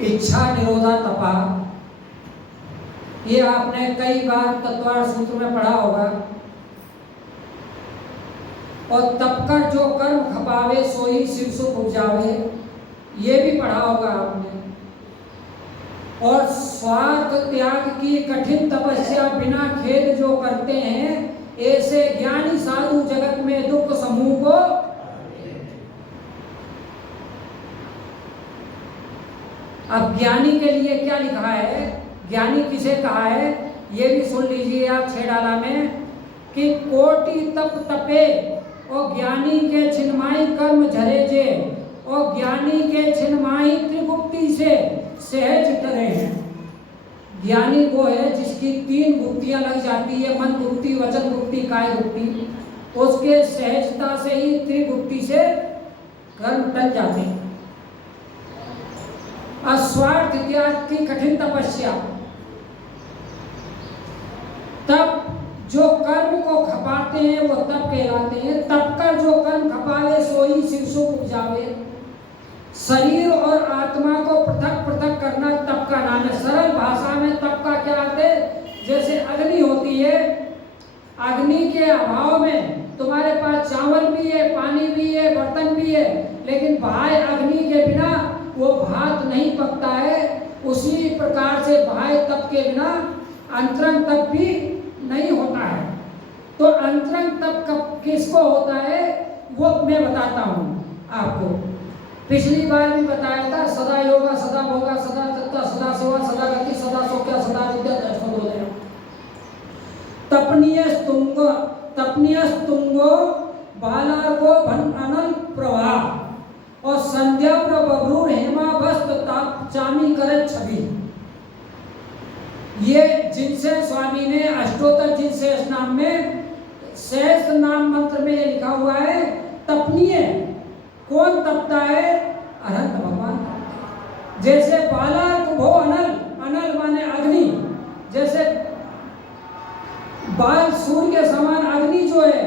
इच्छा निरोधा तपा, ये आपने कई बार तत्वार सूत्र में पढ़ा होगा। और तपकर जो कर्म खपावे सोई शिव सुख उपजावे, ये भी पढ़ा होगा आपने। और स्वार्थ त्याग की कठिन तपस्या बिना खेद जो करते हैं, ऐसे ज्ञानी साधु जगत में दुख समूह को। अब ज्ञानी के लिए क्या लिखा है, ज्ञानी किसे कहा है, ये भी सुन लीजिए आप छेड़ाला में कि कोटि तप तपे और ज्ञानी के छिन्माई कर्म झरे जे, और ज्ञानी के छिन्माई त्रिगुप्ति से सहज करे हैं। ज्ञानी वो है जिसकी 3 गुप्तियां लग जाती है, मन गुप्ति, वचन गुप्ति, काय गुप्ति, उसके सहजता से ही त्रिगुप्ति से कर्म टल जाते हैं। अस्वार्थ त्याग की कठिन तपस्या, तब जो कर्म को खपाते हैं वो तप कहलाते हैं। तप कर जो कर्म खपावे सोई शिव सुख उपजावे। शरीर और आत्मा को पृथक पृथक करना तप का नाम है। सरल भाषा में तप का क्या अर्थ है, जैसे अग्नि होती है, अग्नि के अभाव में तुम्हारे पास चावल भी है, पानी भी है, बर्तन भी है, लेकिन बाह्य अग्नि के बिना वो भात नहीं पकता है। उसी प्रकार से बाह्य तप के बिना अंतरंग तप भी नहीं होता है। तो अंतरंग तप कब किसको होता है वो मैं बताता हूँ आपको। पिछली बार भी बताया था, सदा योगा सदा भोगा सदा तत्ता सदा सेवा सदा गति सदा सौख्य सदा विद्या दशमोदय। तपनीय स्तुंगो बालार्को भन अनल प्रवाह, और संध्या प्रभुर हेमा वस्त ताप चामी करे छवि। ये जिनसे स्वामी ने अष्टोत्तर जिनसे नाम में सहस्त्र नाम मंत्र में लिखा हुआ है तपनीय। कौन तपता है, अनंत भगवान। जैसे बालार्क भो अनल, अनल माने अग्नि, जैसे बाल सूर्य के समान अग्नि जो है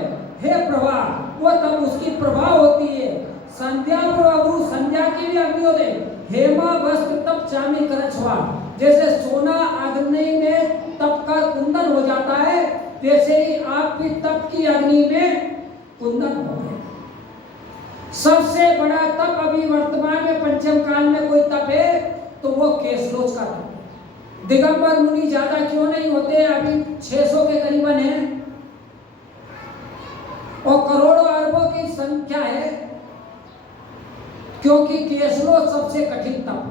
प्रभा, वो तब उसकी प्रभा होती है। संध्या प्रभु, संध्या की भी अग्नि होते, हेमा वस्त्र तप चामी करछवा, जैसे सोना अग्नि में तप का कुंदन हो जाता है, वैसे ही आप भी तप की अग्नि में कुंदन हो गए। सबसे बड़ा तप अभी वर्तमान में पंचम काल में कोई तप है तो वो केसलोच का तप। दिगंबर मुनि ज्यादा क्यों नहीं होते, अभी 600 के करीबन है, और करोड़ों अरबों की संख्या है, क्योंकि केसलोच सबसे कठिन तप।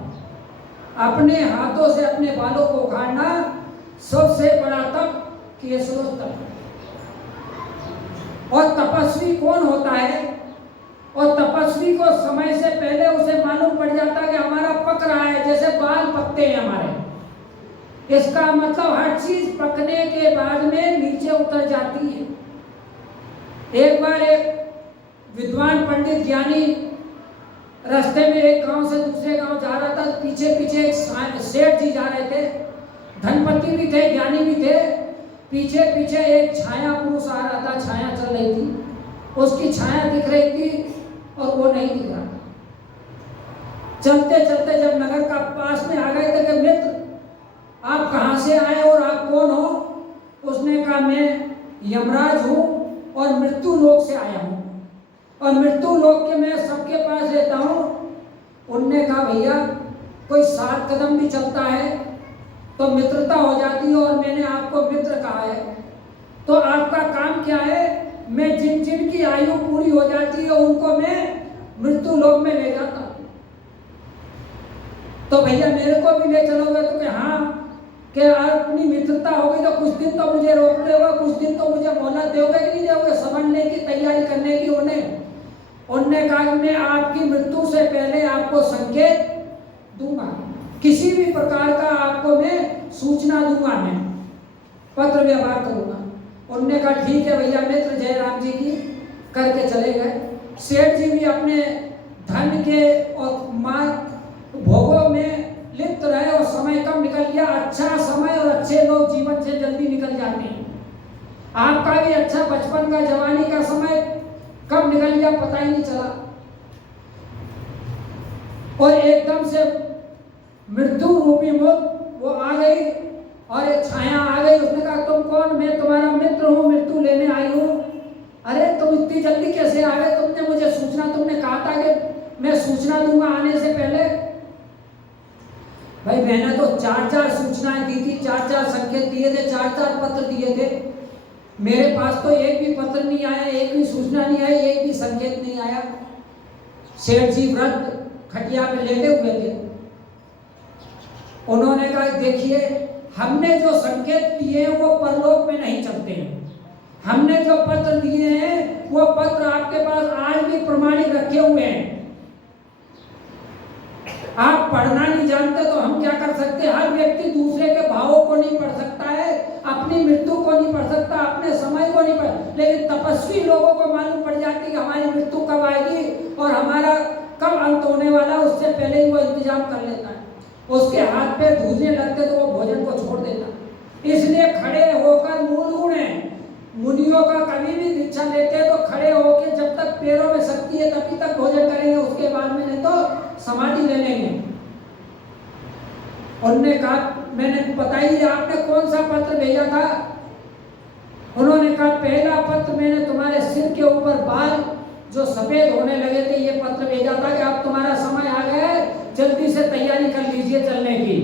अपने हाथों से अपने बालों को उखाड़ना सबसे बड़ा तप केसलोच तप। और तपस्वी कौन होता है, और तपस्वी को समय से पहले उसे मालूम पड़ जाता है कि हमारा पक रहा है, जैसे बाल पकते हैं हमारे। इसका मतलब हर चीज पकने के बाद में नीचे उतर जाती है। एक बार एक विद्वान पंडित ज्ञानी रास्ते में एक गांव से दूसरे गांव जा रहा था, पीछे पीछे एक सेठ जी जा रहे थे, धनपति भी थे, ज्ञानी भी थे। पीछे पीछे एक छाया पुरुष आ रहा था, छाया चल रही थी, उसकी छाया दिख रही थी और वो नहीं दिख रहा। चलते चलते जब नगर का पास में आ गए थे कि मित्र आप कहाँ से आए और आप कौन हो? उसने कहा मैं यमराज हूँ और मृत्यु लोक से आया हूँ, और मृत्यु लोक के मैं सबके पास रहता हूँ। उनने कहा भैया कोई 7 कदम भी चलता है तो मित्रता हो जाती है, और मैंने आपको मित्र कहा है, तो आपका काम क्या है? मैं जिन जिन की आयु पूरी हो जाती है उनको मैं मृत्यु लोक में ले जाता हूँ। तो भैया मेरे को भी ले चलोगे? तो कि हाँ, कि अपनी मित्रता होगी तो कुछ दिन तो मुझे रोक दोगे, कुछ दिन तो मुझे मोहलत दोगे कि नहीं दोगे, समझने की तैयारी करने की। उन्होंने कहा मैं आपकी मृत्यु से पहले आपको संकेत दूंगा, किसी भी प्रकार का आपको मैं सूचना दूंगा, मैं पत्र व्यवहार करूंगा। उन्होंने कहा ठीक है भैया मित्र, जय राम जी की, करके चले गए। सेठ जी भी अपने धन के और मां भोगों में लिप्त रहे और समय कम निकल गया। अच्छा समय और अच्छे लोग जीवन से जल्दी निकल जाते हैं। आपका भी अच्छा बचपन का, जवानी का समय कब निकल गया पता ही नहीं चला। और एकदम से मृत्यु रूपी मौत वो आ गई और एक छाया आ गई। उसने कहा तुम कौन? मैं तुम्हारा मित्र हूँ, मृत्यु लेने आई हूँ। अरे तुम इतनी जल्दी कैसे आ गए? तुमने मुझे सूचना, तुमने कहा था कि मैं सूचना दूंगा आने से पहले। भाई मैंने तो 4-4 सूचनाएं दी थी, 4-4 संकेत दिए थे, 4-4 पत्र दिए थे। मेरे पास तो एक भी पत्र नहीं आया, एक भी सूचना नहीं आई, एक भी संकेत नहीं आया। सेठ जी वृद्ध खटिया में लेटे हुए थे। उन्होंने कहा देखिए, हमने जो संकेत दिए हैं वो परलोक में नहीं चलते हैं। हमने जो पत्र दिए हैं वो पत्र आपके पास आज भी प्रमाणित रखे हुए हैं। आप पढ़ना नहीं जानते तो हम क्या कर सकते? हर व्यक्ति दूसरे के भावों को नहीं पढ़ सकता है, अपनी मृत्यु को नहीं पढ़ सकता, अपने समय को नहीं पढ़, लेकिन तपस्वी लोगों को मालूम पड़ जाती है कि हमारी मृत्यु कब आएगी और हमारा कब अंत होने वाला, उससे पहले ही वो इंतजाम कर लेता है। उसके हाथ पे धूलने लगते तो वो भोजन को छोड़ देता। इसलिए खड़े होकर मूल गुण है। मुनियों का कभी भी दीक्षा लेते हैं तो खड़े होकर जब तक पैरों में शक्ति है तभी तक भोजन करेंगे, उसके बाद में नहीं तो समाधि ले लेंगे। उन्होंने कहा मैंने बताइए आपने कौन सा पत्र भेजा था? उन्होंने कहा पहला पत्र मैंने तुम्हारे सिर के ऊपर बाल जो सफेद होने लगे थे ये पत्र भेजा था कि अब तुम्हारा समय आ गया है, जल्दी से तैयारी कर लीजिए चलने की।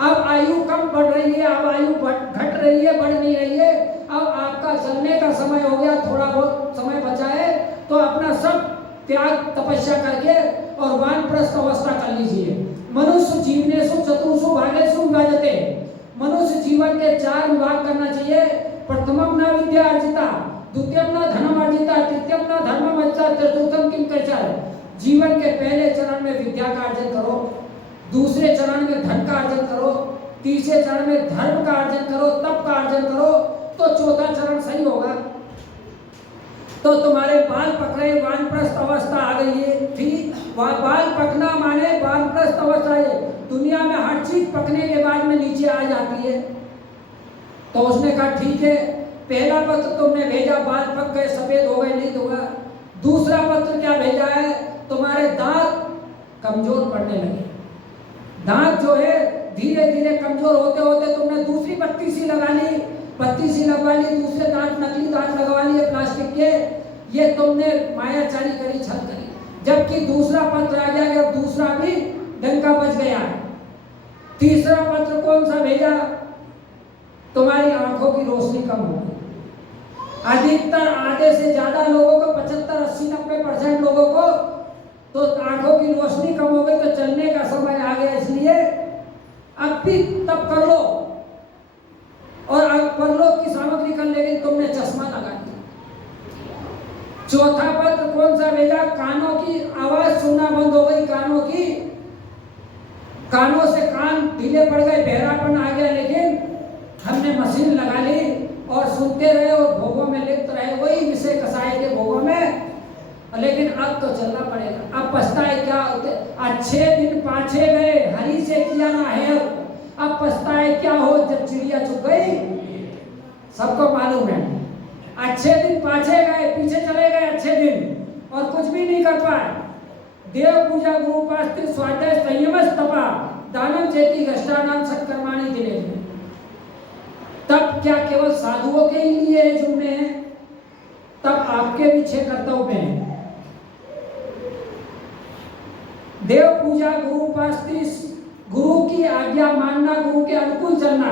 अब आयु कम बढ़ रही है, अब आयु घट रही है, बढ़ नहीं रही है। अब आपका चलने का समय हो गया, थोड़ा बहुत समय बचा है तो अपना सब त्याग तपस्या करके और वानप्रस्थ अवस्था कर लीजिए। मनुष्य जीवनेषु चतुर्षु भागेषु विभाजते। मनुष्य जीवन के 4 विभाग करना चाहिए। प्रथमम न विद्या अर्जिता, द्वितीयम न धनम अर्जिता, तृतीयम न धर्मम अर्जिता, चतुर्थम किम कैचर। जीवन के पहले चरण में विद्या का अर्जन करो, दूसरे चरण में धन का अर्जन करो, तीसरे चरण में धर्म का अर्जन करो, तप का अर्जन करो, तो चौथा चरण सही होगा। तो तुम्हारे बाल पकड़े, वानप्रस्थ अवस्था आ गई है। ठीक, बाल पकना माने वानप्रस्थ अवस्था है। दुनिया में हर चीज पकने के बाद में नीचे आ जाती है। तो उसने कहा ठीक है, पहला पत्र तुमने भेजा, बाल पक गए, सफेद हो गए, नहीं होगा। दूसरा पत्र क्या भेजा है? तुम्हारे दांत कमजोर पड़ने लगे। दांत जो है धीरे धीरे कमजोर होते होते तुमने दूसरी पत्ती सी लगा ली, पत्ती सी लगवा ली, दूसरे दांत नकली दांत लगवा लिए प्लास्टिक के। ये तुमने मायाचारी करी, छल करी। जबकि दूसरा पत्र आ गया कि अब दूसरा भी डंका बज गया है। तीसरा पत्र कौन सा भेजा? तुम्हारी आंखों की रोशनी कम हो गई। अधिकतर आधे से ज्यादा लोगों को 75, 80, 90% लोगों को तो आंखों की रोशनी कम हो गई, तो चलने का समय आ गया। इसलिए अब भी तब कर लो और अब परलोक की सामग्री कर, लेकिन तुमने चश्मा लगा दिया। चौथा पत्र कौन सा भेजा? कानों की आवाज सुनना बंद हो गई, कानों से कान ढीले पड़ गए, बहरापन आ गया। लेकिन हमने मशीन लगा ली और सुनते रहे और भोगों में लिप्त रहे, वही विषय कसाई के भोगों में। लेकिन अब तो चलना पड़ेगा। अब पछताए क्या? अच्छे दिन पाछे गए, हरि से किया ना है। अब पछताए क्या हो जब चिड़िया चुग गई? सबको मालूम है। अच्छे दिन पाछे गए, पीछे चले गए अच्छे दिन और कुछ भी नहीं कर पाए। देव पूजा, गुरु उपासना, स्वाध्याय, संयम, तपा, दानम, चेती, गष्टानाम, सत्कर्माणि दिने। तब क्या केवल साधुओं के ही लिए जुम्मे हैं? तब आपके भी 6 कर्तव्य हैं। देव पूजा, गुरु उपासना, गुरु की आज्ञा मानना, गुरु के अनुकूल चलना,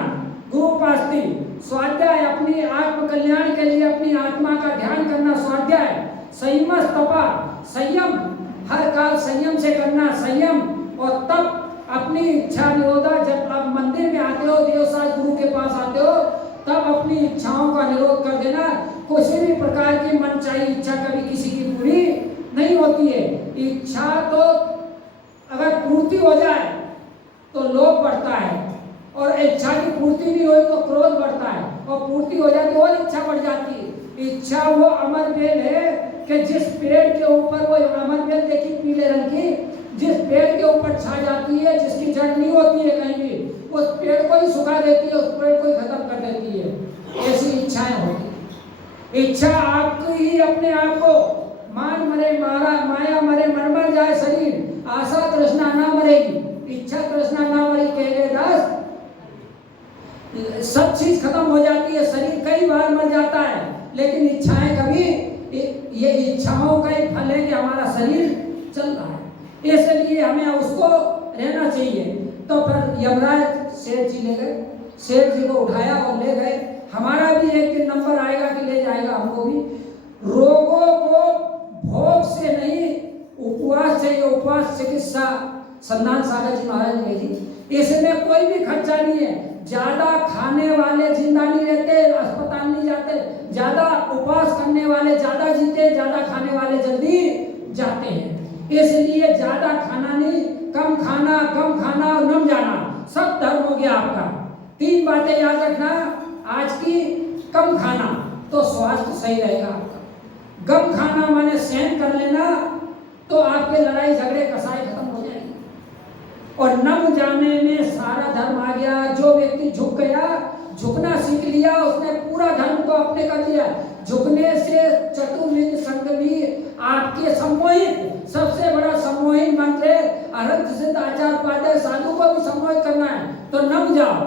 गुरु उपासना, स्वाध्याय अपनी आत्म कल्याण के लिए अपनी आत्मा का ध्यान करना, स्वाध्याय, संयम, तपा, संयम हर काल संयम से करना, संयम, और तब अपनी इच्छा निरोधा। जब आप मंदिर में आते हो, देवसाज गुरु के पास आते हो, तब अपनी इच्छाओं का निरोध कर देना। किसी भी प्रकार की मनचाही इच्छा कभी किसी की पूरी नहीं होती है। इच्छा तो अगर पूर्ति हो जाए तो लोभ बढ़ता है, और इच्छा की पूर्ति नहीं हुई तो क्रोध बढ़ता है, और पूर्ति हो जाती है और इच्छा बढ़ जाती है। इच्छा वो अमर बेल है कि जिस पेड़ के ऊपर, वो अमर बेल देखी पीले रंग की, जिस पेड़ के ऊपर छा जाती है, जिसकी जड़ नहीं होती है कहीं भी, उस पेड़ को ही सुखा देती है, उस पेड़ को ही खत्म कर देती है। ऐसी इच्छाएं होती। इच्छा आपको ही अपने आप को मान मरे मारा, माया मरे, मर जाए शरीर, आशा तृष्णा ना मरेगी। इच्छा तृष्णा ना सब चीज खत्म हो जाती है, शरीर कई बार मर जाता है, लेकिन इच्छाएं कभी, ये इच्छाओं का ही फल है कि हमारा शरीर चल रहा है, इसलिए हमें उसको रहना चाहिए। तो फिर यमराज सेठ जी ले गए, सेठ जी को उठाया और ले गए। हमारा भी एक दिन नंबर आएगा कि ले जाएगा हमको भी। रोगों को भोग से नहीं, उपवास से, उपवास चिकित्सा संधान सागर जी महाराज ने जी, इसमें कोई भी खर्चा नहीं है। ज्यादा खाने वाले जिंदा नहीं रहते, अस्पताल नहीं जाते, ज्यादा उपवास करने वाले ज्यादा जीते, ज्यादा खाने वाले जल्दी जाते हैं। इसलिए ज्यादा खाना नहीं, कम खाना और नम जाना, सब धर्म हो गया आपका। 3 बातें याद रखना आज की। कम खाना तो स्वास्थ्य सही रहेगा आपका, कम खाना माने सहन कर लेना, तो आपके लड़ाई झगड़े कसाई खत्म हो जाएगी। और नम जाने में सारा धर्म आ गया। जो व्यक्ति झुक गया, झुकना सीख लिया, उसने पूरा धर्म को अपने कर लिया। झुकने से चतुर्लिंग संगमी आपके सम्मोहित, सबसे बड़ा सम्मोहित मंत्र है। अरहत सिद्ध आचार्य पादे साधु को भी सम्मोहित करना है तो नम जाओ।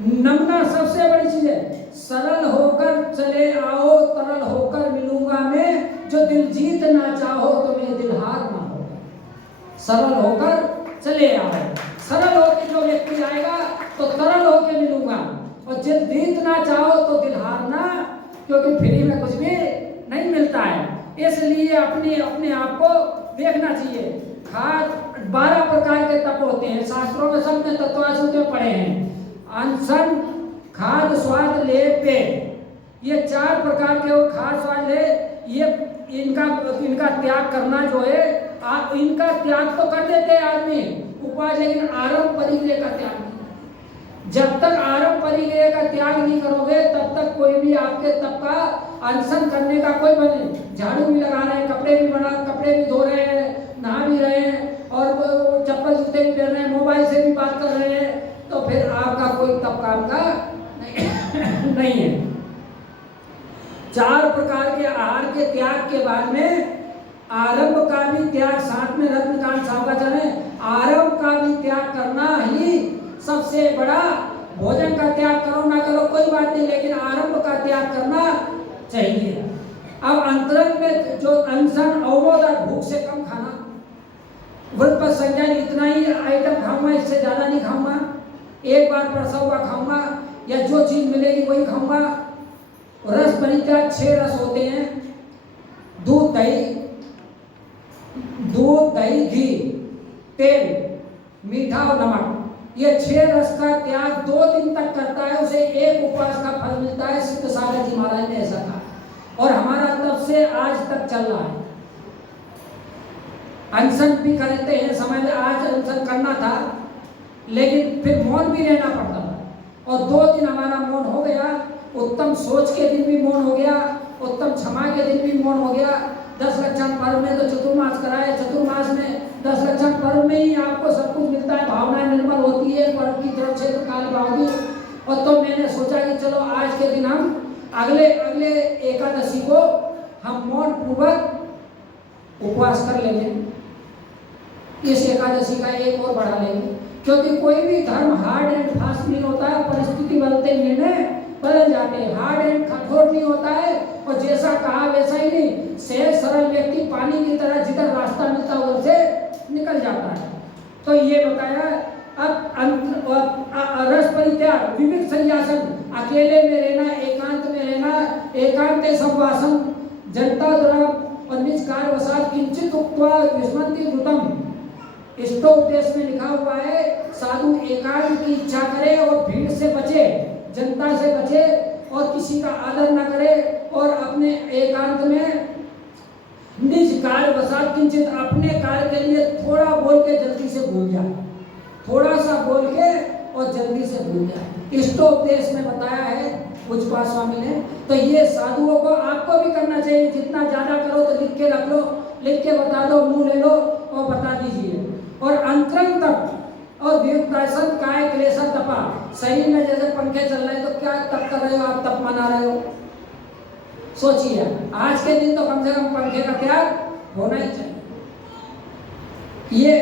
नमना सबसे बड़ी चीज है। सरल होकर चले आओ, तरल होकर मिलूंगा मैं, जो दिल जीतना चाहो तो मैं दिल हार ना होगा। सरल होकर चले आओ, सरल होकर जो व्यक्ति आएगा तो तरल होकर मिलूंगा, और दिल जीतना चाहो तो दिल हारना, क्योंकि फ्री में कुछ भी नहीं मिलता है। इसलिए अपने आप को देखना चाहिए। खाद 12 प्रकार के तप होते हैं, शास्त्रों में सबने तत्वाश्रुत में पढ़े हैं। अनशन, खाद, स्वाद, लेप, ये 4 प्रकार के खाद, स्वाद, लेप, ये इनका त्याग करना जो है, इनका त्याग तो कर देते हैं आदमी उपवास, लेकिन आरंभ परिग्रह का त्याग नहीं। जब तक आरंभ परिग्रह का त्याग नहीं करोगे तब तक कोई भी आपके तप का अनशन करने का कोई बने। झाड़ू भी लगा रहे हैं, कपड़े भी धो रहे हैं, नहा भी रहे हैं, और चप्पल जूते भी पहन रहे हैं, मोबाइल से भी बात कर रहे हैं, तो फिर आपका कोई तप काम का नहीं है। 4 प्रकार के आहार के त्याग के बाद में आरंभ का भी त्याग, साथ में रत्नकांड सावकाचरण है, आरंभ का भी त्याग करना ही सबसे बड़ा। भोजन का त्याग करो ना करो कोई बात नहीं, लेकिन आरंभ का त्याग करना चाहिए। अब अंतरंग में जो अनशन, अवरोध और भूख से कम खाना, व्रत पर संज्ञान इतना ही आइटम खाऊंगा, इससे ज्यादा नहीं खाऊंगा, एक बार परसा हुआ खाऊंगा, या जो चीज मिलेगी वही खाऊंगा। रस परित्याग 6 रस होते हैं, दूध दही घी, तेल, मीठा और नमक, ये 6 रस का त्याग 2 दिन तक करता है, उसे एक उपवास का फल मिलता है। सिद्ध सागर जी महाराज ने ऐसा कहा, और हमारा तब से आज तक चल रहा है। अनशन भी करते हैं, समय में आज अनशन करना था, लेकिन फिर मौन भी रहना पड़ता था, और 2 दिन हमारा मौन हो गया। उत्तम सोच के दिन भी मौन हो गया, उत्तम क्षमा के दिन भी मौन हो गया। 10 लक्षण पर्व में तो चतुर्मास कराए, चतुर्मास में 10 लक्षण पर्व में ही आपको सब कुछ मिलता है, भावनाएं निर्मल होती है, पर्व की तरफ क्षेत्र काल भावगी। और तो मैंने सोचा कि चलो आज के दिन हम अगले एकादशी को हम मौन पूर्वक उपवास कर लेंगे, इस एकादशी का एक और बढ़ा लेंगे, क्योंकि कोई भी धर्म हार्ड एंड फास्ट नहीं होता है, परिस्थिति बदलते निर्णय बदल जाते हैं। हार्ड एंड कठोर नहीं होता है, और जैसा कहा वैसा ही नहीं। सहज सरल व्यक्ति पानी की तरह जिधर रास्ता मिलता है उधर से निकल जाता है। तो ये बताया। अब रस परित्याग, विविध संन्यासन, अकेले में रहना, एकांत में रहना, एकांत संवासन, जनता द्वारा और निज कार्य वसात किंचित उक्त्वा विस्मृति द्रुतम, इष्टोपदेश में लिखा हुआ है, साधु एकांत की इच्छा करे और भीड़ से बचे, जनता से बचे, और किसी का आदर न करे, और अपने एकांत में निज कार्य वसात किंचित, अपने कार्य के लिए थोड़ा बोल के जल्दी से भूल जाए, थोड़ा सा बोल के और जल्दी से भूल जाए। इष्टोपदेश में बताया है पूज्यपाद स्वामी ने। तो ये साधुओं को आपको भी करना चाहिए। जितना ज्यादा करो तो लिख के रख लो, लिख के बता दो, मुंह ले लो और बता दीजिए। और अंतरंग तप और वियुक्तासन काय क्लेश तपा, शरीर में जैसे पंखे चल रहे हैं तो क्या तप कर रहे हो आप, तप मना रहे हो? सोचिए, आज के दिन तो कम से कम पंखे का त्याग होना ही चाहिए। ये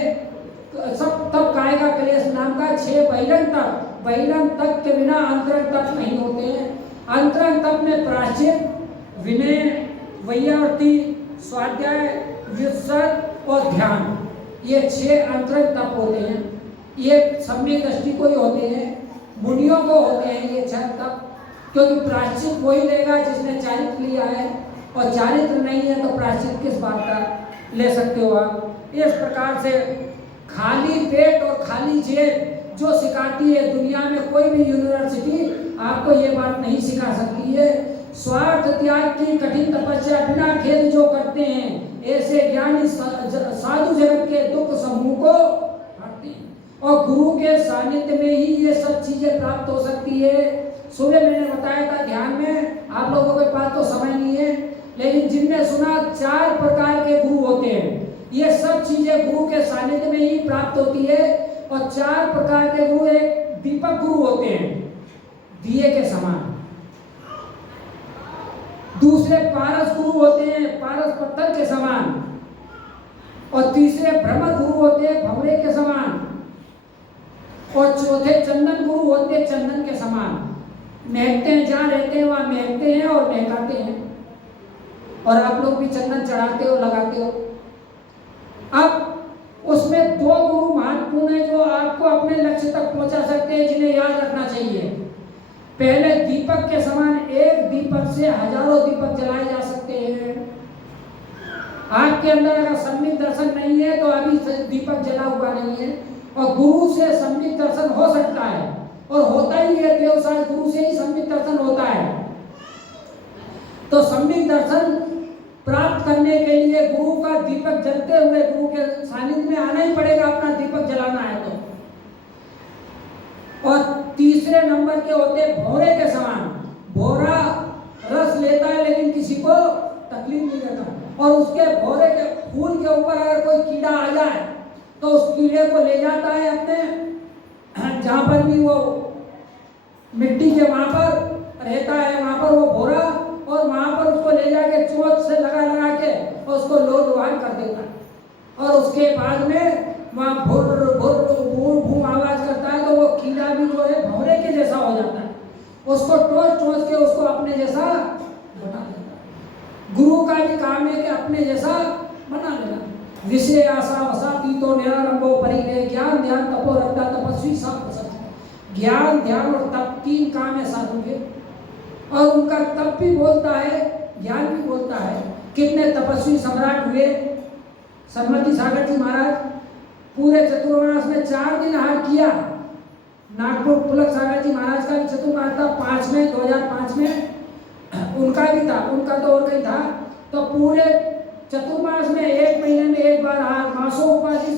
सब तप काय का क्लेश नाम का 6 बहिरंग तप, बहिरंग तप के बिना अंतरंग तप नहीं होते हैं। अंतरंग तप में प्रायश्चित, विनय, वैयावर्ती, स्वाध्याय, व्युत्सर्ग और ध्यान, ये 6 अंतरंग तप होते हैं। ये सम्यक दृष्टि को ही होते हैं, मुनियों को होते हैं ये 6 तप, क्योंकि प्रायश्चित वही लेगा जिसने चारित्र लिया है, और चारित्र नहीं है तो प्रायश्चित किस बात का ले सकते हो आप। इस प्रकार से खाली पेट और खाली जेब जो सिखाती है दुनिया में कोई भी यूनिवर्सिटी आपको ये बात नहीं सिखा सकती है। स्वार्थ त्याग की कठिन तपस्या बिना खेद जो करते हैं, ऐसे ज्ञानी साधु जगत के दुख समूह को हरते हैं, और गुरु के सानिध्य में ही ये सब चीजें प्राप्त हो सकती है। सुबह मैंने बताया था ध्यान में, आप लोगों के पास तो समय नहीं है, लेकिन जिनने सुना 4 प्रकार के गुरु होते हैं, ये सब चीजें गुरु के सानिध्य में ही प्राप्त होती है। और 4 प्रकार के गुरु, एक दीपक गुरु होते हैं दिए के समान, दूसरे पारस गुरु होते हैं पारस पत्थर के समान, और तीसरे ब्रह्म गुरु होते हैं भंवरे के समान, और चौथे चंदन गुरु होते हैं चंदन के समान। महकते हैं, जहाँ रहते हैं वहां महकते हैं और महकाते हैं, और आप लोग भी चंदन चढ़ाते हो, लगाते हो। अब उसमें 2 गुरु महत्वपूर्ण है जो आपको अपने लक्ष्य तक पहुंचा सकते हैं, जिन्हें याद रखना चाहिए। पहले दीपक के समान, एक दीपक से हजारों दीपक जलाए जा सकते हैं। आपके अंदर अगर सम्यक दर्शन नहीं है तो अभी दीपक जला हुआ नहीं है, और गुरु से सम्यक दर्शन हो सकता है, और होता ही है, देवसाज गुरु से ही सम्यक दर्शन होता है। तो सम्यक दर्शन प्राप्त करने के लिए गुरु का दीपक जलते हुए गुरु के सानिध्य में आना ही पड़ेगा, अपना दीपक जलाना है तो। और तीसरे नंबर के होते भौरे के समान। भौरा रस लेता है लेकिन किसी को तकलीफ नहीं देता, और उसके भौरे के फूल के ऊपर अगर कोई कीड़ा आ जाए तो उस कीड़े को ले जाता है अपने जहां पर भी वो मिट्टी के वहां पर रहता है, वहां पर वो भौरा, और वहां पर उसको ले जाके चोट से लगा लगा के और उसको लोड लुहान कर देता है, और उसके बाद में वहां भुर भुर भूर भूर आवाज करता है, तो वो कीड़ा भी जो है भौरे के जैसा हो जाता है, उसको टोच टोच के उसको अपने जैसा बना देता है। गुरु का भी काम है कि अपने जैसा बना लेना। विषय आशा वसा पीतो निरारंभो परिग्रह ज्ञान ध्यान तपो रद्दा तपस्वी सब प्रसन्न। ज्ञान ध्यान और तप 3 काम है साधु के, और उनका तप भी बोलता है, ज्ञान भी बोलता है। कितने तपस्वी सम्राट हुए, सरमती सागर जी महाराज पूरे चतुर्मास में 4 दिन आहार किया। नागपुर पुलक सागर जी महाराज का भी चतुर्मास था 5 में 2005 में, उनका भी था, उनका तो और कहीं था। तो पूरे चतुर्मास में 1 महीने में 1 बार आहार, मासों उपासी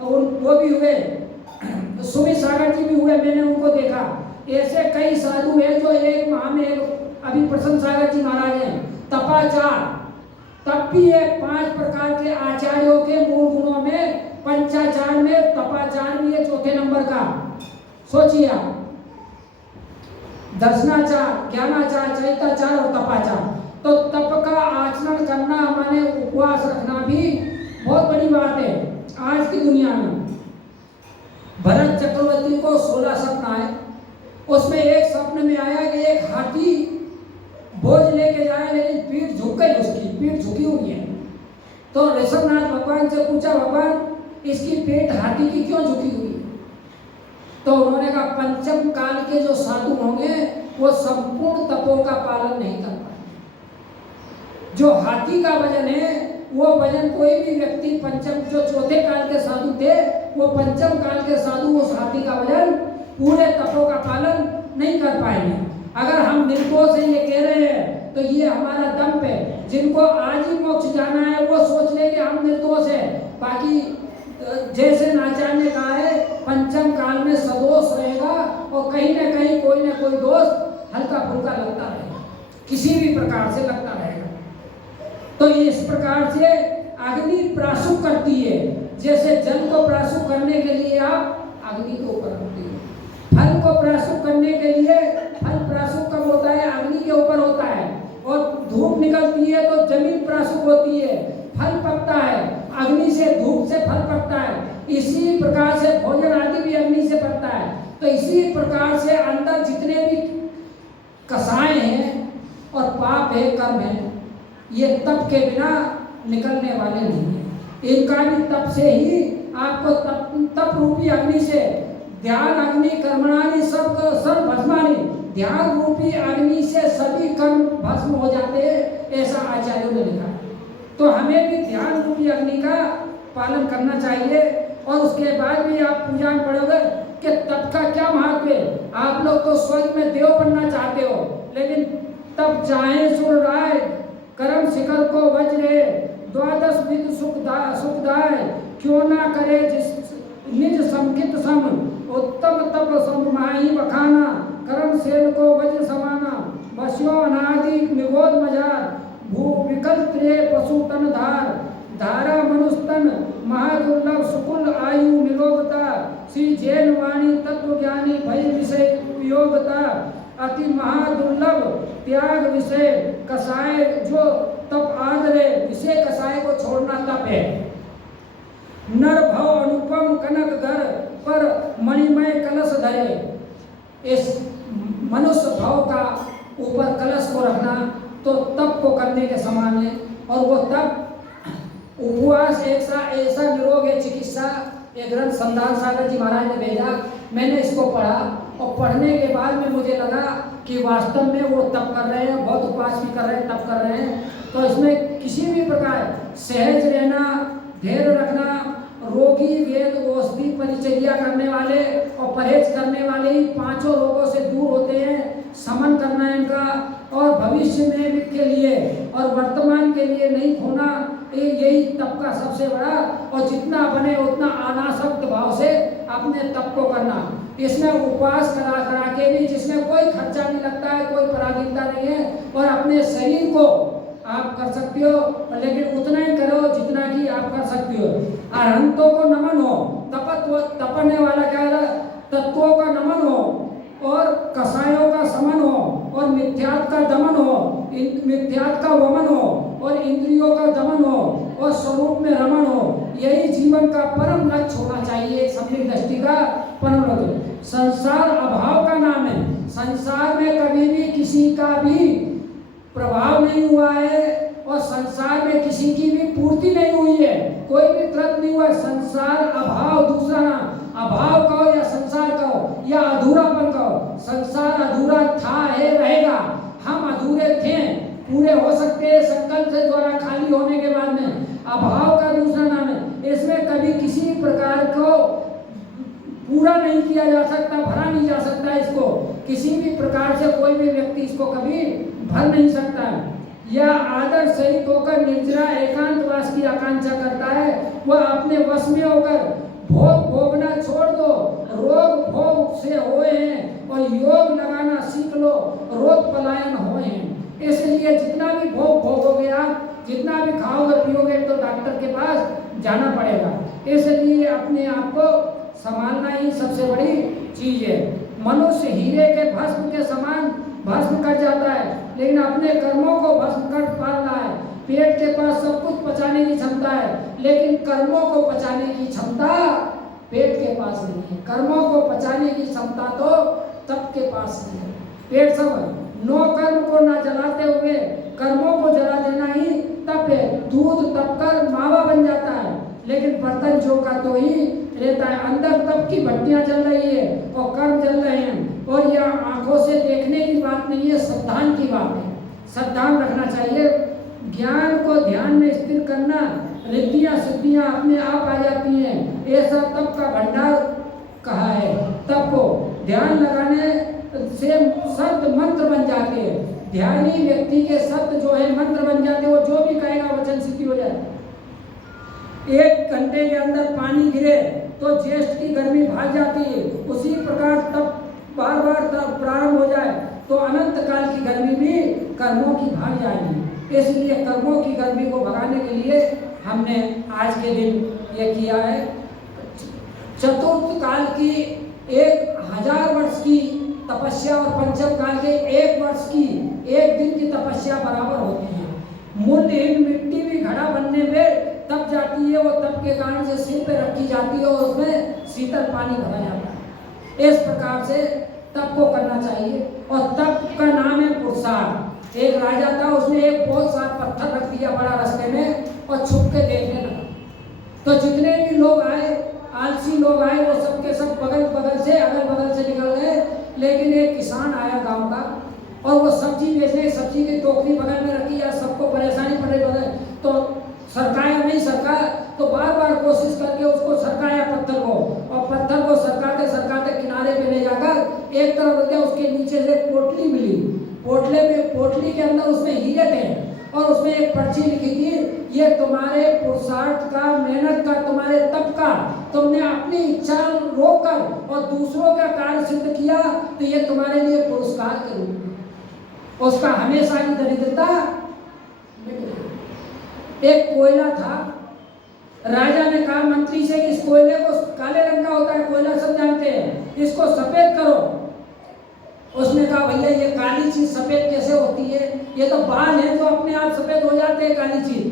वो भी हुए, सुमित सागर जी भी हुए, मैंने उनको देखा। ऐसे कई साधु हैं जो 1 माह में, अभी प्रसन्न सागर जी महाराज हैं, तपाचार तप भी है। 5 प्रकार के आचार्यों के मूल गुणों में पंचाचार में तपाचार भी है, चौथे नंबर का। सोचिए आप, दर्शनाचार, ज्ञानाचार, चरिताचार और तपाचार। तो तप का आचरण करना माने उपवास रखना भी बहुत बड़ी बात है आज की दुनिया में। भरत चक्रवर्ती को 16 सपना है, उसमें एक स्वप्न में आया कि एक हाथी बोझ लेके जाए, लेकिन पीठ झुक गई, उसकी पीठ झुकी हुई है। तो ऋषभनाथ भगवान से पूछा, भगवान इसकी पीठ हाथी की क्यों झुकी हुई? तो उन्होंने कहा, पंचम काल के जो साधु होंगे वो संपूर्ण तपों का पालन नहीं कर पाए। जो हाथी का वजन है वो वजन कोई भी व्यक्ति पंचम, जो चौथे काल के साधु थे वो पंचम काल के साधु उस हाथी का वजन पूरे तपों का पालन नहीं कर पाएंगे। अगर हम निर्दोष है ये कह रहे हैं तो ये हमारा दम्भ है। जिनको आज ही मोक्ष जाना है वो सोच ले कि हम निर्दोष है, बाकी जैसे आचार्य ने कहा है पंचम काल में सदोष रहेगा, और कहीं ना कहीं कोई ना कोई दोष हल्का फुल्का लगता रहेगा, किसी भी प्रकार से लगता रहेगा। तो इस प्रकार से अग्नि प्राशुक करती है, जैसे जल को प्राशुक करने के लिए आप अग्नि को ऊपर रखते हो, फल को प्राशुक करने के लिए फल प्राशुक कब होता है? अग्नि के ऊपर होता है। और धूप निकलती है तो जमीन प्राशुक होती है, फल पकता है, अग्नि से धूप से फल पकता है। इसी प्रकार से भोजन आदि भी अग्नि से पकता है। तो इसी प्रकार से अंदर जितने भी कसाय हैं और पाप है, कर्म है, ये तप के बिना निकलने वाले नहीं है। इनका भी तप से ही आपको तप रूपी अग्नि से, ध्यान अग्नि कर्मणानि सब भस्मानि, ध्यान रूपी अग्नि से सभी कर्म भस्म हो जाते हैं, ऐसा आचार्यों ने लिखा। तो हमें भी ध्यान रूपी अग्नि का पालन करना चाहिए। और उसके बाद भी आप पूजा में पढ़ोगे कि तप का क्या महत्व है। आप लोग तो स्वर्ग में देव बनना चाहते हो, लेकिन तब चाहे सुरराय कर्म शिखर को वज्रे, द्वादश विद सुखदाय, क्यों ना करे जिस निज संकित सम, उत्तम तप सम माही बखाना, कर्म सेल को वज्र समाना, बस्यो अनादि निगोद मजार, भू विकल त्रे पशु तन धार, धारा मनुस्तन महादुर्लभ सुकुल आयु निरोगता, श्री जैन वाणी तत्व ज्ञानी भय विषय योगता, अति महादुर्लभ त्याग विषय कसाय जो तप आदरे, विषय कसाय को छोड़ना तप है। नर भव अनुपम कनक घर पर मणिमय कलश धरे, इस मनुष्य भाव का ऊपर कलश को रखना तो तप को करने के समान है। और वो तप उपवास ऐसा निरोग है चिकित्सा। एक ग्रंथ संधान सागर जी महाराज ने भेजा, मैंने इसको पढ़ा और पढ़ने के बाद में मुझे लगा कि वास्तव में वो तप कर रहे हैं, बहुत उपवास भी कर रहे हैं, तप कर रहे हैं। तो इसमें किसी भी प्रकार सहज रहना, धैर्य रखना, रोगी वेद औषधि परिचर्या करने वाले और परहेज करने वाले ही पांचों रोगों से दूर होते हैं। समन करना है इनका, और भविष्य में के लिए और वर्तमान के लिए नहीं खोना, यही तप का सबसे बड़ा। और जितना बने उतना अनासक्त भाव से अपने तप को करना। इसमें उपवास करा के भी, जिसमें कोई खर्चा नहीं लगता है, कोई पराधीनता नहीं है, और अपने शरीर को आप कर सकते हो, लेकिन उतना ही करो जितना कि आप कर सकते हो। अरहंतों को नमन हो, तपने वाला क्या है, तत्वों का नमन हो, और कसायों का समन हो, और मिथ्यात्व का दमन हो, मिथ्यात्व का वमन हो, और इंद्रियों का दमन हो, और स्वरूप में रमन हो। यही जीवन का परम लक्ष्य होना चाहिए, सबकी दृष्टि का परम लक्ष्य। संसार अभाव का नाम है। संसार में कभी भी किसी का भी प्रभाव नहीं हुआ है, और संसार में किसी की भी पूर्ति नहीं हुई है, कोई भी तृप्त नहीं हुआ। संसार अभाव, दूसरा नाम अभाव कहो या संसार कहो या अधूरापन कहो। संसार अधूरा था, है, रहेगा। हम अधूरे थे, पूरे हो सकते हैं संकल्प से द्वारा खाली होने के बाद में। अभाव का दूसरा नाम है। इसमें कभी किसी प्रकार को पूरा नहीं किया जा सकता, भरा नहीं जा सकता। इसको किसी भी प्रकार से कोई भी व्यक्ति इसको कभी भर नहीं सकता है। यह आदर सहित होकर निर्जरा एकांतवास की आकांक्षा करता है, वह अपने वश में होकर भोग भोगना छोड़ दो, रोग भोग से होए हैं, और योग लगाना सीख लो, रोग पलायन होए हैं। इसलिए जितना भी भोग भोगोगे आप, जितना भी खाओगे पियोगे, तो डॉक्टर के पास जाना पड़ेगा। इसलिए अपने आप को संभालना ही सबसे बड़ी चीज है। मनुष्य हीरे के भस्म के समान भस्म कर जाता है, लेकिन अपने कर्मों को भस्म कर पा रहा है। पेट के पास सब कुछ पचाने की क्षमता है, लेकिन कर्मों को पचाने की क्षमता पेट के पास नहीं है। कर्मों को पचाने की क्षमता तो तप के पास नहीं है। पेट सब नो कर्म को ना जलाते हुए कर्मों को जला देना ही तप है। दूध तप कर मावा बन जाता है, लेकिन बर्तन जो का तो ही रहता है। अंदर तप की भट्टियां जल रही है और कर्म जल रहे हैं। और यह आंखों से देखने की बात नहीं है, सावधान की बात है। सावधान रखना चाहिए। ज्ञान को ध्यान में स्थिर करना, रिद्धियां सिद्धियां अपने आप आ जाती हैं, ऐसा तप का भंडार कहा है। तप को ध्यान लगाने से शब्द मंत्र बन जाते हैं। ध्यानी व्यक्ति के शब्द जो है मंत्र बन जाते हैं। वो जो भी कहेगा वचन सिद्धि हो जाए। 1 घंटे के अंदर पानी गिरे तो ज्येष्ठ की गर्मी भाग जाती है। उसी प्रकार तप बार बार तप प्रारंभ हो जाए तो अनंत काल की गर्मी भी कर्मों की भाग जाएगी। इसलिए कर्मों की गर्मी को भगाने के लिए हमने आज के दिन ये किया है। चतुर्थ काल की 1000 वर्ष की तपस्या और पंचम काल के 1 वर्ष की 1 दिन की तपस्या बराबर होती है। मूल्यहीन मिट्टी भी घड़ा बनने पे तप जाती है। वो तप के कारण से सिर पे रखी जाती है और उसमें शीतल पानी भरा जाता है। इस प्रकार से तप को करना चाहिए। और तप का नाम है पुरुषार्थ। एक राजा था, उसने एक बहुत सा पत्थर रख दिया बड़ा रास्ते में और छुप के देखने लगा। तो जितने भी लोग आए, आलसी लोग आए, वो सबके सब बगल बगल से अगल बगल से निकल गए। लेकिन एक किसान आया गांव का और वो सब्जी बेचने, सब्जी की टोकरी बगल में रखी, या सबको परेशानी पड़े बगल, तो सरकाया नहीं सरका, तो बार बार कोशिश करके उसको सरकाया पत्थर को, और पत्थर को सरकाते सरकाते किनारे पे ले जाकर एक तरफ रख दिया। उसके नीचे से पोटली मिली, पोटली के अंदर उसमें हीरे थे और उसमें एक पर्ची लिखी थी, ये तुम्हारे पुरुषार्थ का, मेहनत का, तुम्हारे तप का, तुमने अपनी इच्छा रोककर और दूसरों का कार्य सिद्ध किया, तो ये तुम्हारे लिए पुरस्कार के रूप में। उसका हमेशा की दरिद्रता। एक कोयला था, राजा ने कहा मंत्री से, इस कोयले को, काले रंग का होता है कोयला, सब जानते हैं, इसको सफेद करो। उसने कहा भैया ये काली चीज सफेद कैसे होती है, ये तो बाल है जो अपने आप सफेद हो जाते हैं काली चीज,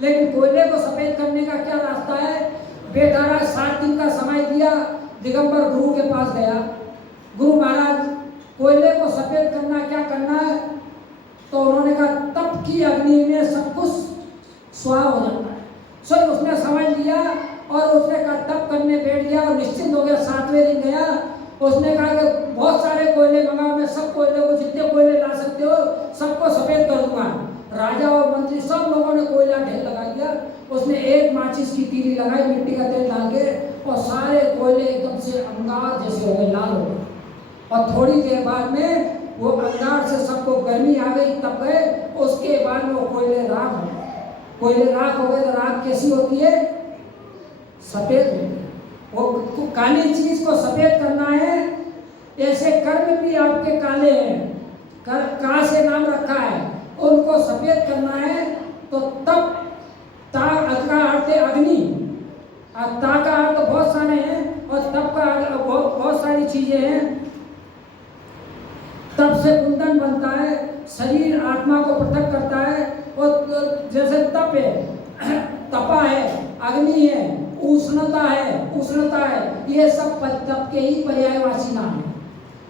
लेकिन कोयले को सफेद करने का क्या रास्ता है। बेटा 7 दिन का समय दिया, दिगंबर गुरु के पास गया। गुरु महाराज कोयले को सफेद करना क्या करना है, तो उन्होंने कहा तप की अग्नि में सब कुछ स्वाह हो जाता है। सो उसने समझ लिया और उसने कहा तप करने बैठ गया और निश्चिंत हो गया। 7वें दिन गया, उसने कहा कि बहुत सारे कोयले मंगाओ, मैं सब कोयले को, जितने कोयले ला सकते हो सबको सफेद कर दूंगा। राजा और मंत्री सब लोगों ने कोयला ढेर लगा दिया। उसने एक माचिस की तीली लगाई, मिट्टी का तेल डाल के, और सारे कोयले एकदम से अंगार जैसे हो गए, लाल हो गए। और थोड़ी देर बाद में वो अंगार से सबको गर्मी आ गई, तब गए। उसके बाद वो कोयले राख हो गए। कोयले राख हो गए तो राख कैसी होती है, सफेद होती है। वो काली चीज को सफेद करना है। ऐसे कर्म भी आपके काले हैं, का से नाम रखा है, उनको सफेद करना है। तो तब ता का अर्थ है अग्नि, और ता का अर्थ बहुत सारे हैं, और तब का बहुत सारी चीजें हैं। तब से कुंदन बनता है, शरीर आत्मा को पृथक करता है। और जैसे तप है, तपा है, अग्नि है, उष्णता है, ये सब तप के ही पर्यायवाची नाम है।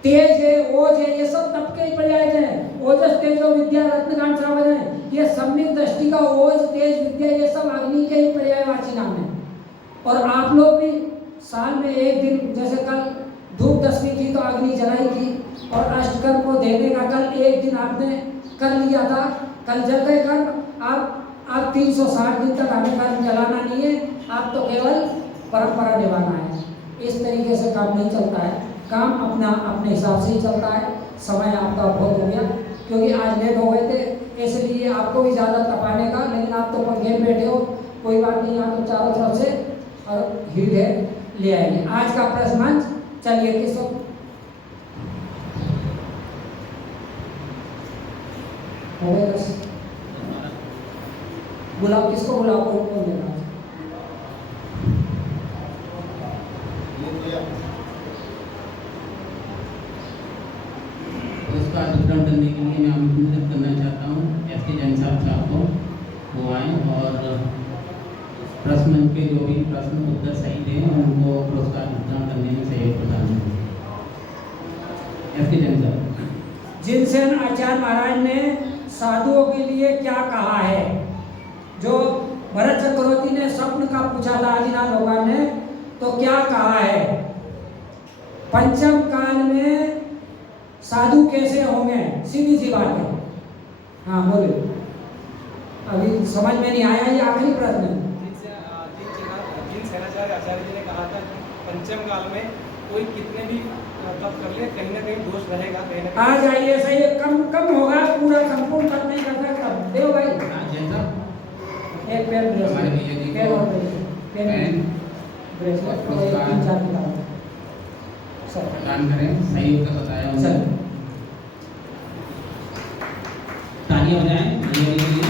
तेज है, ओज है, ये सब तप के ही पर्याय हैं। ओजस तेजो विद्या रत्नकांड श्रावण है, ये सम्यक दृष्टि का ओज, तेज, विद्या, ये सब अग्नि के ही पर्यायवाची नाम है। और आप लोग भी साल में एक दिन, जैसे कल धूप दशमी थी तो अग्नि जलाई थी, और अष्टकर्म को देने का कल एक दिन आपने कर लिया था, कल जल गए कर्म। आप 360 दिन तक हमें कर्म जलाना नहीं है, आप तो केवल परंपरा निभाना है। इस तरीके से काम नहीं चलता है, काम अपने हिसाब से ही चलता है। समय आपका बहुत हो गया, क्योंकि आज लेट हो गए थे, इसलिए आपको भी ज़्यादा तपाने का, लेकिन आप तो पर गेम बैठे हो, कोई बात नहीं, यहाँ तो चारों तरफ से और हीट है, ले आएंगे। आज का प्रश्न मंच, चलिए किसको बुलाओ, किसको बुलाओ, कौन देगा। उसका अनुसरण करने के लिए मैं आमंत्रित करना चाहता हूँ एस.के. जैन साहब को, वो आए और प्रश्न के जो भी प्रश्न उत्तर सही दें उनको पुरस्कार वितरण करने में सहयोग प्रदान करें। एस.के. जैन साहब। जिनसेन आचार्य महाराज ने साधुओं के लिए क्या कहा है। जो भरत चक्रवर्ती ने स्वप्न का पूछा था आदिनाथ भगवान ने, तो क्या कहा है। पंचम काल में साधु कैसे होंगे, सीधी सी बात है। हाँ बोले, अभी समझ में नहीं आया, ये आखिरी प्रश्न है। आचार्य जी ने कहा था पंचम काल में कोई कितने भी तप कर ले, कहीं ना कहीं दोष रहेगा, कहीं ना कहीं। आ जाइए, सही है, कम होगा, पूरा संपूर्ण तप नहीं कर सकता। देव भाई एक पेन, पेन और ब्रेसलेट, 3-4 प्रदान करें, सहयोग का बताया सर। तालियां बजाएं के लिए।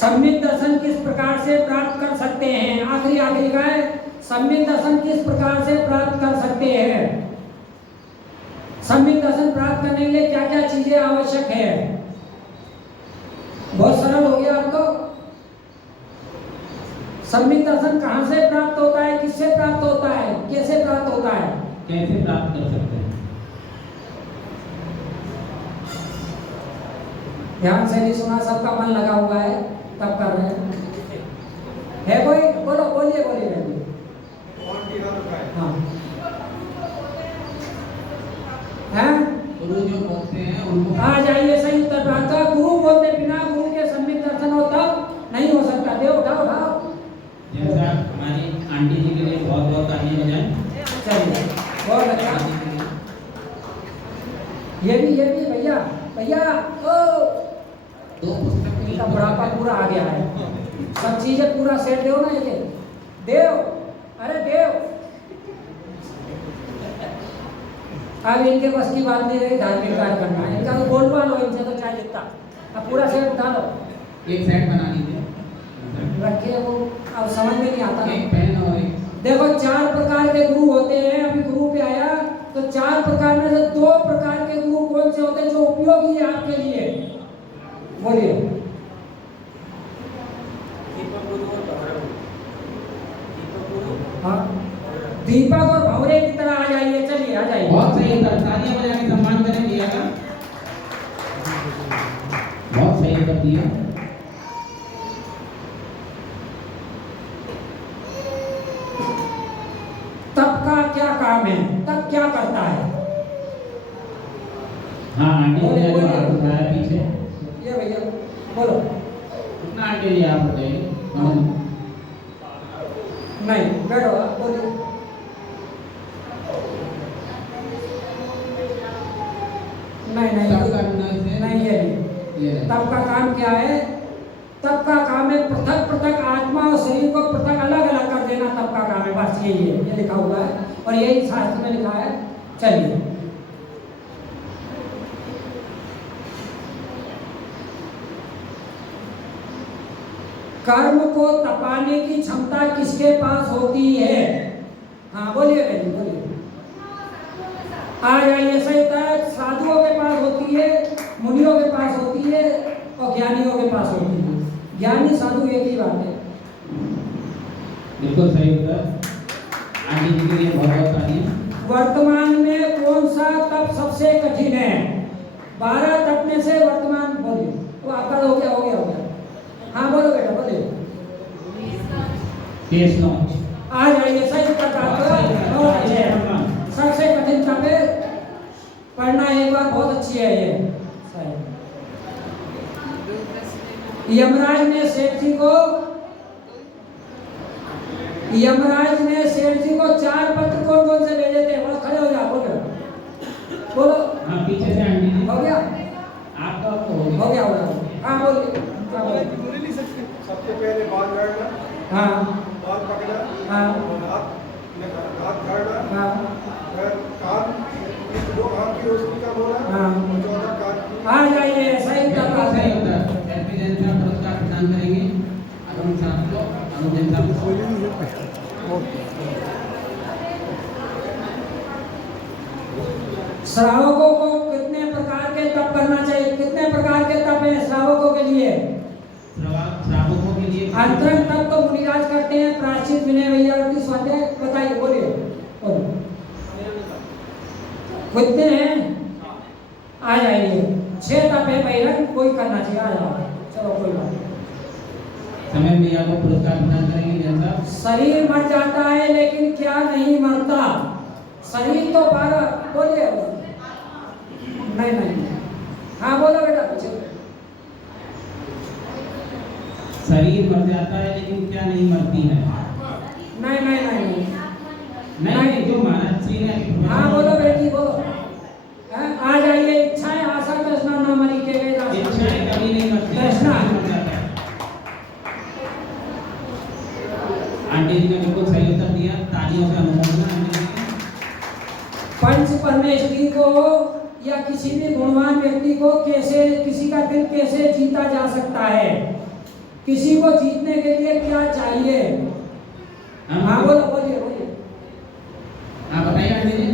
सम्यक दर्शन किस प्रकार से प्राप्त कर सकते हैं, आखिरी का है, सम्यक दर्शन किस प्रकार से प्राप्त कर सकते हैं। सम्यक दर्शन प्राप्त करने के लिए क्या क्या चीजें आवश्यक है। बहुत सरल हो गया अब तो। सम्यक दर्शन कहाँ से प्राप्त होता है, किससे प्राप्त होता है, कैसे प्राप्त कैसे प्राप्त कर सकते हैं? ध्यान से नहीं सुना, सबका मन लगा हुआ है तब कर रहे हैं। है कोई? बोलो, बोलिए बोलिए बोलिए। हाँ हैं? गुरु जो बोलते हैं उनको आ जाइए, सही उत्तर प्राप्त हुआ। गुरु बोलते बिना गुरु के सम्यक दर्शन हो तब नहीं हो सकता। दे उठाओ उठाओ। जैसा हमारी आंटी जी के लिए बहुत बहुत तालियां बजाएं। चलिए, बहुत अच्छा। ये भी भैया भैया ओ, दो पुस्तक इनका बुढ़ापा पूरा आ गया है। सब चीजें पूरा सेट दो ना, ये देव, अरे देव। अब इनके बस की बात नहीं रही धार्मिक कार्य करना। इनका तो बोलवा लो, इनसे तो चाहे जितना। अब पूरा सेट उठा लो, एक सेट बना लीजिए, रखिए। वो अब समझ में नहीं आता। एक पेन और एक। देखो 4 प्रकार के गुरु होते हैं। अभी गुरु पे आया तो 4 प्रकार में से 2 प्रकार के गुरु कौन से होते हैं जो उपयोगी है आपके लिए? बोलिए। हाँ, दीपक और भंवरे की तरह आ जाइए। चलिए आ जाइए। बहुत सही उत्तर, तालियां बजा के सम्मान करें भैया का। बहुत सही उत्तर दिया। तप का क्या काम है? तप क्या करता है? हाँ आंटी जी ने जो हाथ उठाया पीछे, ये भैया बोलो। उतना आंटी जी आप बताइए। नहीं, बैठो आप बोलिए। नहीं तब करना से नहीं, ये नहीं। ये तप का काम क्या है? तप का काम है पृथक पृथक आत्मा और शरीर को पृथक अलग अलग कर देना। तप का काम है, बस यही है। ये लिखा हुआ है और यही शास्त्र में लिखा है। चलिए, कर्म को तपाने की क्षमता किसके पास होती है? हाँ बोलिए बेटी, बोलिए। आ जाइए, सही है। साधुओं के पास होती है, मुनियों के पास होती है और ज्ञानियों के पास होती है। ज्ञानी साधु एक ही बात है। बिल्कुल सही उत्तर, आंटी जी के लिए बहुत बहुत तालियां। वर्तमान में कौन सा तप सबसे कठिन है? 12 तप में से वर्तमान बोलिए। वो आपका हो गया हो गया हो गया। हाँ बोलो बेटा, बोलिए। Case launch. आ जाइए, सही उत्तर प्राप्त हुआ। सबसे कठिन तप है, पढ़ना एक बार, बहुत अच्छी है ये। सही। यमराज ने सेठ जी को 4 पत्र कौन कौन से भेजे थे? बस खड़े हो जाओ, बोलो बोलो। हाँ पीछे से आंटी जी। हो गया आपका तो हो हो गया। गया। हाँ बोलिए। हाँ बोलिए। सबसे पहले बाल गाड़ना, हाँ बाल पकड़ा, हाँ हाथ गाड़ना, हाँ फिर कान, 2 हाथ की रोशनी का बोला, हाँ। 14 कान की। आ जाइए, सही बिल्कुल सही उत्तर। उत्तर। एसपी जैन साहब पुरस्कार प्रदान करेंगे अरुण साहब को। अरुण जैन साहब श्रावकों को कितने प्रकार के तप करना चाहिए? कितने प्रकार के तप हैं श्रावकों के लिए? श्रावकों के लिए अंतरंग तप तो मुनिराज करते हैं, प्रायश्चित विनय वैयावृत्ति स्वाध्याय। बताइए, बोलिए बोलो। कितने हैं? आ जाइए। 6 तप है बहिरंग, कोई करना चाहिए। आ जाओ, चलो कोई बात नहीं। समय भैया को पुरस्कार प्रदान करेंगे जैन साहब। शरीर मर जाता है लेकिन क्या नहीं मरता? शरीर तो 12, बोलिए। नहीं। हाँ बोलो बेटा, पूछो। शरीर मर जाता है लेकिन क्या नहीं मरती है? नहीं। नहीं, जो महाराज श्री ने। हाँ बोलो बेटी, बोलो। आ जाइए। इच्छाएं आशा तृष्णा न मरी के गए। इच्छाएं कभी नहीं मरती, तृष्णा मर जाता है। आंटी जी ने बिल्कुल सही उत्तर दिया, तालियों से अनुमोदन आंटी जी की। पंच परमेश्वरी को या किसी भी गुणवान व्यक्ति को कैसे, किसी का दिल कैसे जीता जा सकता है? किसी को जीतने के लिए क्या चाहिए? हाँ बोलो, बोलिए बोलिए। हाँ बताइए आंटी जी।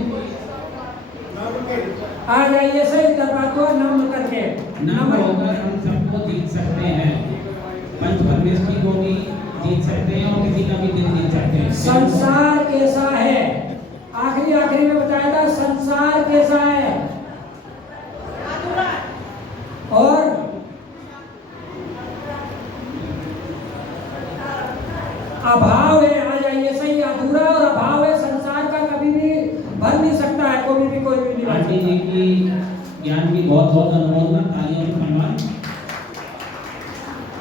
आ जाइए, सही दरबार को नाम करके। नाम होकर हम सबको जीत सकते हैं। पंच परमेश्वरी को भी जीत सकते हैं और किसी का भी दिल जीत सकते हैं। संसार कैसा है? आखिरी में बताया था संसार कैसा है और अभाव है। आ जाइए, सही, अधूरा और अभाव है। संसार का कभी भी भर नहीं सकता है, कोई भी नहीं भर आंटी सकता। जी की ज्ञान की बहुत बहुत अनुमोदना, तालियों से सम्मान।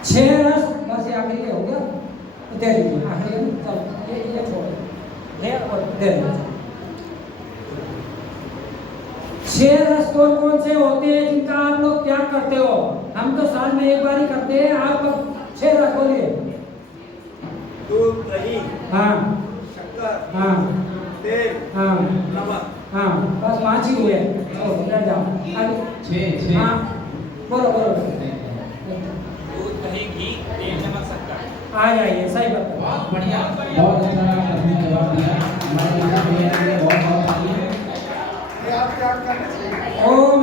6 रस बस, ये आखिरी हो गया, दे दीजिए आखिरी में। चल ये छोड़ दे और दे दीजिए। 6 रस कौन कौन से होते हैं जिनका आप लोग त्याग करते हो? हम तो साल में एक बार ही करते हैं, आप लोग 6 रस बोलिए। दूध, दही, हाँ शक्कर, हाँ तेल, हाँ नमक। हाँ, बस 5 ही हुए। बैठ जाओ आगे। 6 हाँ बोलो बोलो। दूध, दही, घी, तेल, नमक, शक्कर। आ जाइए, सही बात है। बहुत बढ़िया, बहुत अच्छा प्रश्न का जवाब दिया हमारे टीचर भैया के लिए बहुत बहुत तालियां। ये आप क्या करना चाहिए? ओम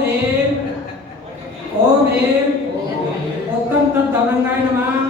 ऐं उत्तम तत् धवलंगाय नमः।